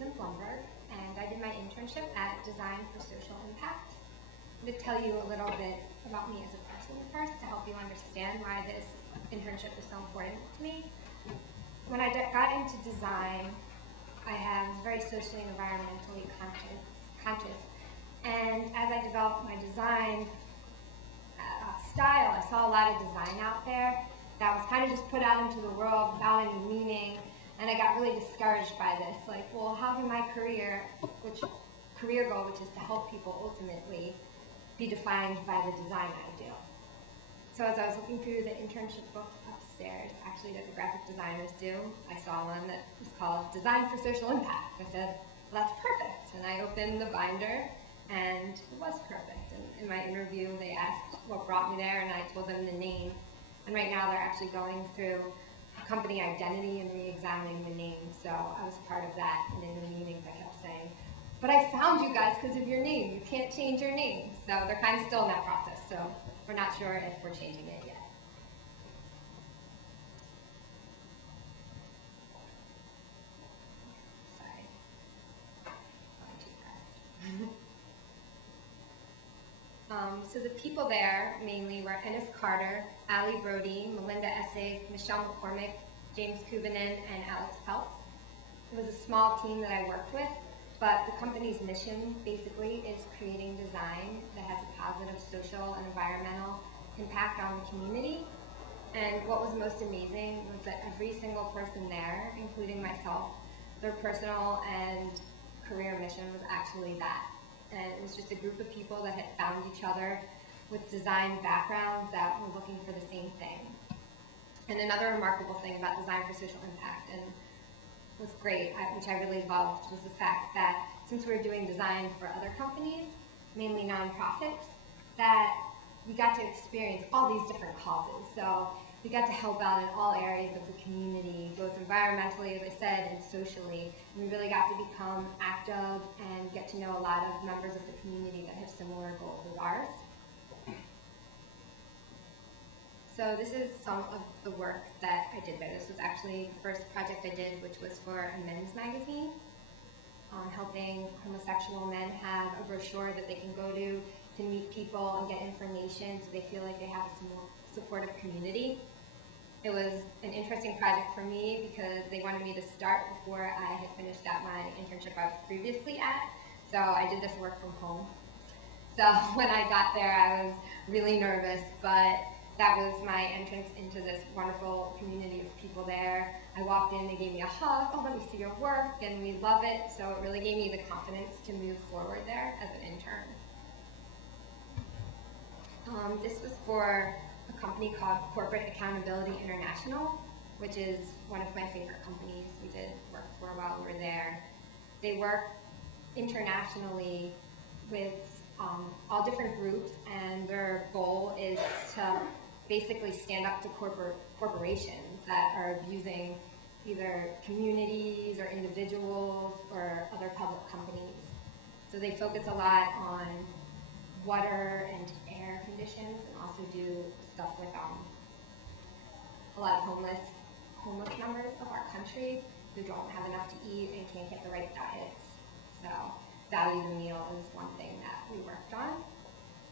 in Blumburg, and I did my internship at Design for Social Impact. I'm going to tell you a little bit about me as a person first to help you understand why this internship is so important to me. When I got into design, I was very socially and environmentally conscious. And as I developed my design style, I saw a lot of design out there that was kind of just put out into the world without any meaning. And I got really discouraged by this. Like, well, how can my career goal, which is to help people ultimately, be defined by the design I do? So as I was looking through the internship books upstairs, actually that the graphic designers do, I saw one that was called Design for Social Impact. I said, well, that's perfect. And I opened the binder, and it was perfect. And in my interview, they asked what brought me there, and I told them the name. And right now, they're actually going through company identity and re-examining the name. So I was part of that, and in the meetings I kept saying, but I found you guys because of your name. You can't change your name. So they're kind of still in that process. So we're not sure if we're changing it yet. Sorry. Going too fast. So the people there mainly were Ennis Carter, Ali Brody, Melinda Essig, Michelle McCormick, James Kubanen, and Alex Peltz. It was a small team that I worked with, but the company's mission basically is creating design that has a positive social and environmental impact on the community. And what was most amazing was that every single person there, including myself, their personal and career mission was actually that. And it was just a group of people that had found each other with design backgrounds that were looking for the same thing. And another remarkable thing about Design for Social Impact, and was great, which I really loved, was the fact that since we were doing design for other companies, mainly nonprofits, that we got to experience all these different causes. So we got to help out in all areas of the community, both environmentally, as I said, and socially. And we really got to become active and get to know a lot of members of the community that have similar goals as ours. So this is some of the work that I did there. This was actually the first project I did, which was for a men's magazine, helping homosexual men have a brochure that they can go to meet people and get information so they feel like they have a supportive community. It was an interesting project for me because they wanted me to start before I had finished out my internship I was previously at. So I did this work from home. So when I got there, I was really nervous, but that was my entrance into this wonderful community of people there. I walked in, they gave me a hug, oh, let me see your work, and we love it. So it really gave me the confidence to move forward there as an intern. This was for a company called Corporate Accountability International, which is one of my favorite companies. We did work for while we were there. They work internationally with all different groups, and their goal is to basically stand up to corporations that are abusing either communities or individuals or other public companies. So they focus a lot on water and air conditions, and also do stuff with a lot of homeless members of our country who don't have enough to eat and can't get the right diets. So value the meal is one thing that we worked on.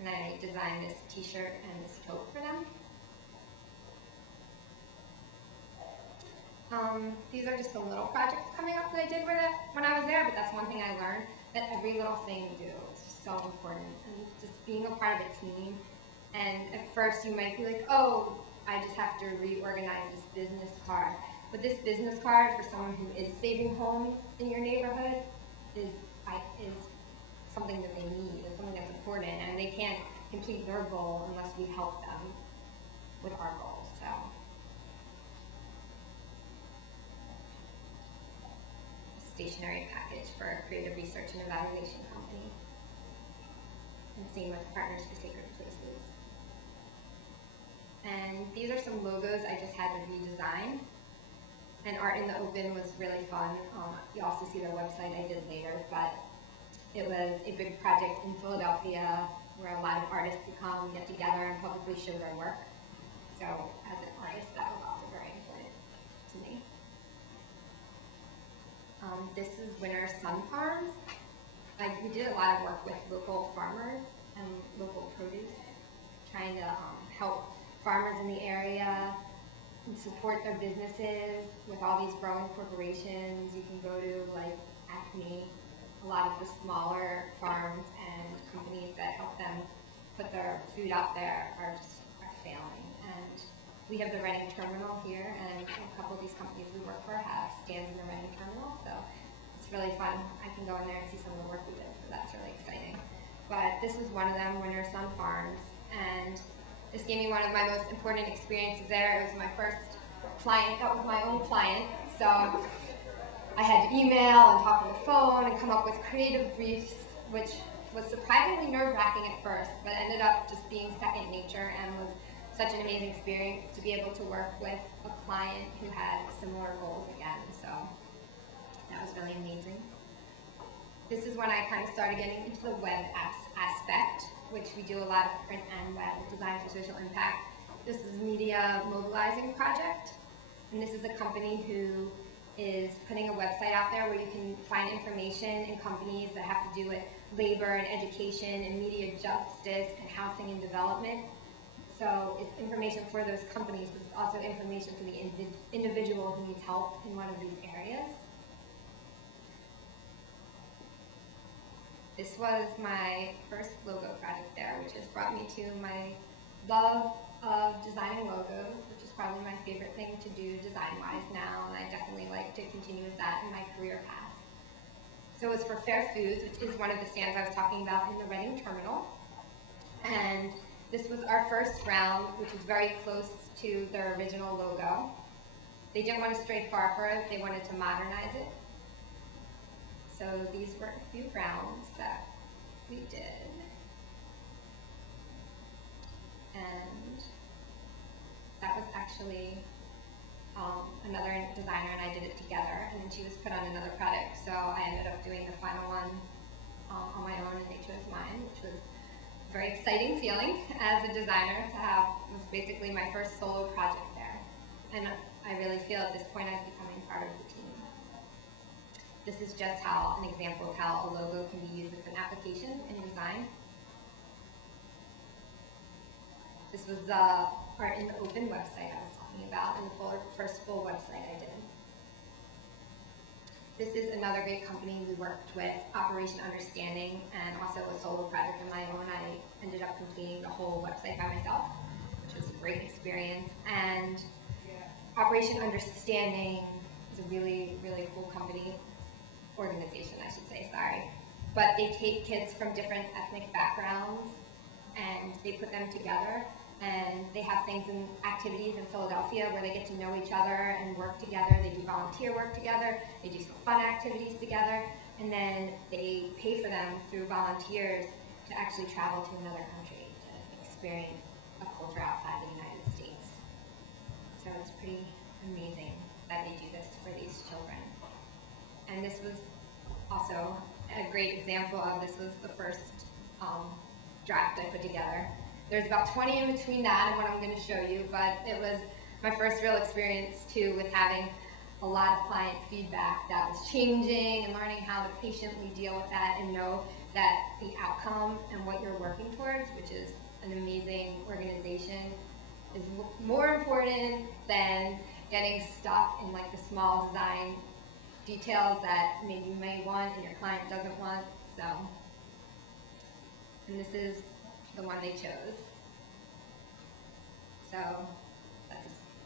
And I designed this t-shirt and this tote for them. These are just the little projects coming up that I did when I was there, but that's one thing I learned, that every little thing you do is just so important. And just being a part of a team, and at first you might be like, oh, I just have to reorganize this business card. But this business card for someone who is saving homes in your neighborhood is something that they need, and something that's important, and they can't complete their goal unless we help them with our goals. So. Stationery package for a creative research and evaluation company. And same with Partners for Sacred Places. And these are some logos I just had to redesign. And Art in the Open was really fun. You also see their website I did later, but it was a big project in Philadelphia where a lot of artists could come, get together, and publicly show their work. So as an artist, that was also very important to me. this is Winter Sun Farms. We did a lot of work with local farmers and local produce, trying to help farmers in the area and support their businesses with all these growing corporations. You can go to like Acme, a lot of the smaller farms and companies that help them put their food out there are failing. And we have the Reading Terminal here, and a couple of these companies we work for have stands in the Reading Terminal, so it's really fun. I can go in there and see some of the work we did, so that's really exciting. But this was one of them, Winter Sun Farms, and this gave me one of my most important experiences there. It was my first client, that was my own client, so I had to email and talk on the phone and come up with creative briefs, which was surprisingly nerve-wracking at first, but ended up just being second nature and was such an amazing experience to be able to work with a client who had similar goals again, so that was really amazing. This is when I kind of started getting into the web aspect, which we do a lot of print and web design for social impact. This is a media mobilizing project, and this is a company who is putting a website out there where you can find information in companies that have to do with labor and education and media justice and housing and development. So it's information for those companies, but it's also information for the individual who needs help in one of these areas. This was my first logo project there, which has brought me to my love of designing logos, which is probably my favorite thing to do design-wise now, and I definitely like to continue with that in my career path. So it was for Fair Foods, which is one of the stands I was talking about in the Reading Terminal. And this was our first round, which was very close to their original logo. They didn't want to stray far from it, they wanted to modernize it. So these were a few rounds that we did. And that was actually another designer and I did it together, and then she was put on another project, so I ended up doing the final one on my own and they chose mine, which was a very exciting feeling as a designer to have. It was basically my first solo project there, and I really feel at this point I'm becoming part of the team. This is just an example of how a logo can be used as an application in design. This was our In the Open website I was talking about, and the first full website I did. This is another great company we worked with, Operation Understanding, and also a solo project of my own. I ended up completing the whole website by myself, which was a great experience. And Operation Understanding is a really, really cool company, organization I should say, sorry. But they take kids from different ethnic backgrounds and they put them together, and they have things and activities in Philadelphia where they get to know each other and work together. They do volunteer work together, they do some fun activities together, and then they pay for them through volunteers to actually travel to another country to experience a culture outside the United States. So it's pretty amazing that they do this for these children. And this was also a great example of, this was the first draft I put together. There's about 20 in between that and what I'm going to show you, but it was my first real experience too with having a lot of client feedback that was changing and learning how to patiently deal with that and know that the outcome and what you're working towards, which is an amazing organization, is more important than getting stuck in like the small design details that maybe you may want and your client doesn't want. So, and this is the one they chose. So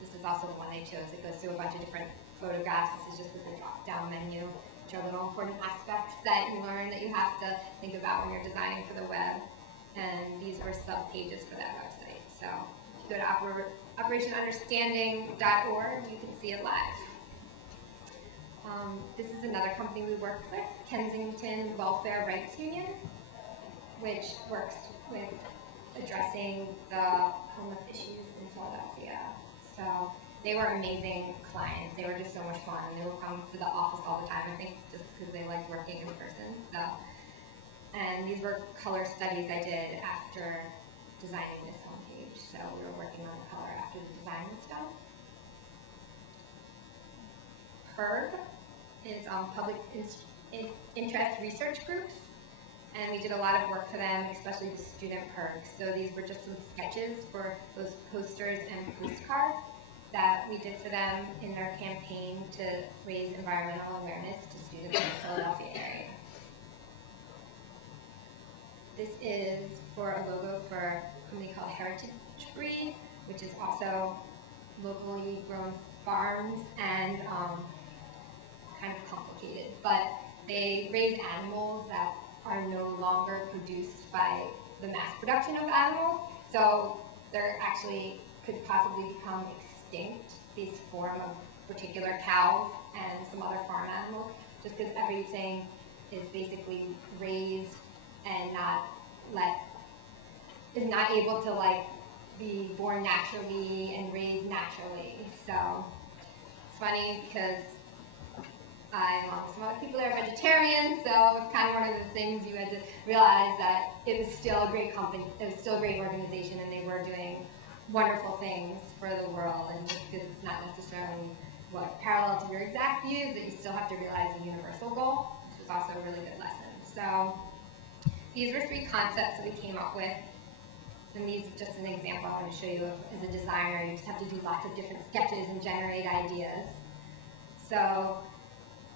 this is also the one they chose. It goes through a bunch of different photographs. This is just with the drop-down menu, which are little important aspects that you learn that you have to think about when you're designing for the web. And these were sub-pages for that website. So if you go to operationunderstanding.org, you can see it live. This is another company we worked with, Kensington Welfare Rights Union, which works with addressing the homeless issues in Philadelphia. So they were amazing clients. They were just so much fun. They would come to the office all the time, I think just because they liked working in person. So, and these were color studies I did after designing this homepage. So we were working on the color after the design was done. Herb is public interest research groups. And we did a lot of work for them, especially the student perks. So these were just some sketches for those posters and postcards that we did for them in their campaign to raise environmental awareness to students in the Philadelphia area. This is for a logo for a company called Heritage Breed, which is also locally grown farms, and kind of complicated. But they raise animals that are no longer produced by the mass production of animals, so they're actually could possibly become extinct, this form of particular cows and some other farm animals, just because everything is basically raised and is not able to be born naturally and raised naturally. So it's funny because some other people are vegetarians, so it's kind of one of those things you had to realize that it was still a great company, it was still a great organization, and they were doing wonderful things for the world. And just because it's not necessarily parallel to your exact views, that you still have to realize the universal goal, which was also a really good lesson. So these were 3 concepts that we came up with. And these are just an example I want to show you of, as a designer, you just have to do lots of different sketches and generate ideas. So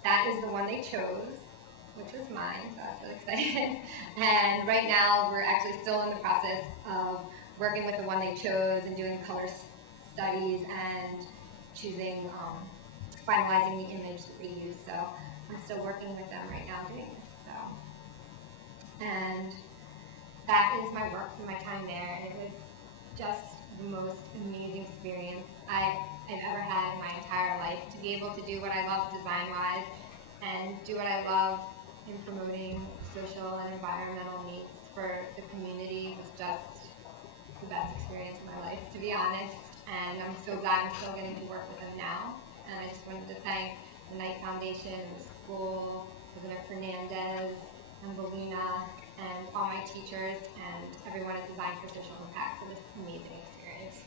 that is the one they chose, which was mine, so I was really excited. And right now, we're actually still in the process of working with the one they chose and doing color studies and choosing, finalizing the image that we use. So I'm still working with them right now doing this. And that is my work from my time there, and it was just the most amazing experience I've ever had in my entire life, to be able to do what I love design-wise and do what I love in promoting social and environmental needs for the community was just the best experience of my life, to be honest. And I'm so glad I'm still getting to work with them now. And I just wanted to thank the Knight Foundation, the school, President Fernandez, and Belina, and all my teachers, and everyone at Design for Social Impact for this amazing experience.